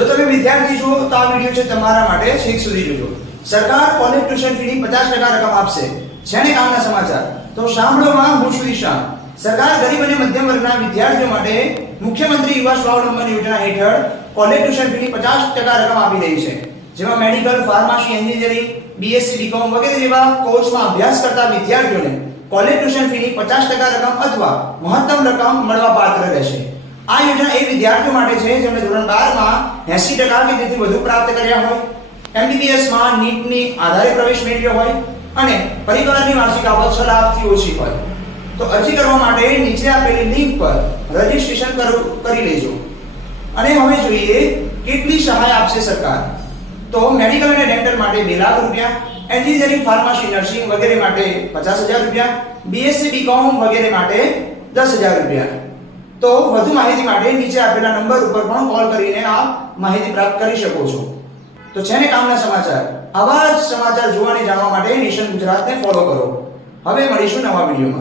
જો તમે વિદ્યાર્થી છો તો આ વિડિયો છે તમારા માટે છેક સુધી જોજો। સરકાર કોલેજ ટ્યુશન ફીની 50% રકમ આપશે। છેને કામના સમાચાર તો સાંભળોમાં હું છું ઈશાન। સરકાર ગરીબ અને મધ્યમ વર્ગના વિદ્યાર્થીઓ માટે મુખ્યમંત્રી યુવા સ્વાવલંબન યોજના હેઠળ કોલેજ ટ્યુશન ફીની 50% રકમ આપી રહી છે, જેમાં medical, pharmacy, engineering, BSc, BCom વગેરે જેવા કોર્સમાં અભ્યાસ કરતા વિદ્યાર્થીઓને કોલેજ ટ્યુશન ફીની 50% રકમ અથવા મહત્તમ રકમ મળવાપાત્ર રહેશે। આ યોજના એ વિદ્યાર્થીઓ માટે છે જેમણે ધોરણ 12 માં 80% કે તેથી વધુ પ્રાપ્ત કર્યા હોય, એમબીબીએસ માં નીટની આધારે પ્રવેશ મેળવ્યો હોય અને પરિવારની વાર્ષિક આવક 6 લાખથી ઓછી હોય। તો અરજી કરવા માટે નીચે આપેલી લિંક પર રજીસ્ટ્રેશન કરી લેજો। અને હવે જોઈએ કેટલી સહાય આપશે સરકાર। તો મેડિકલ અને ડેન્ટલ માટે 2 લાખ રૂપિયા, એન્જિનિયરિંગ, ફાર્મસી, નર્સિંગ વગેરે માટે 50,000 રૂપિયા, બીએસસી, બીકોમ વગેરે માટે 10,000 રૂપિયા। તો વધુ માહિતી માટે નીચે આપેલા નંબર ઉપર પણ કોલ કરીને આપ માહિતી પ્રાપ્ત કરી શકો છો। તો છેને કામના સમાચાર, આવા જ સમાચાર જોવા અને જાણવા માટે નેશન ગુજરાતને ફોલો કરો। હવે મળીશું નવા વિડીયોમાં।